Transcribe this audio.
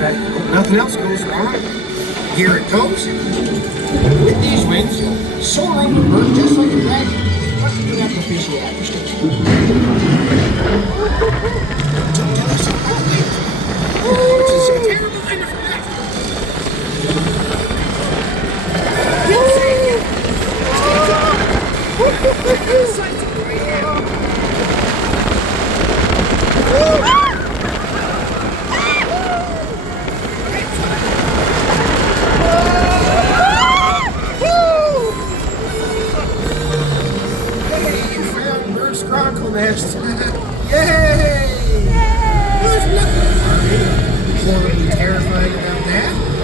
that nothing else goes wrong, here it goes. With these wings, you'll soar over the bird just like a dragon. But you have to fish the average stage. Which is a terrible thing for that. Nest. Yay! There's nothing horribly terrifying about that.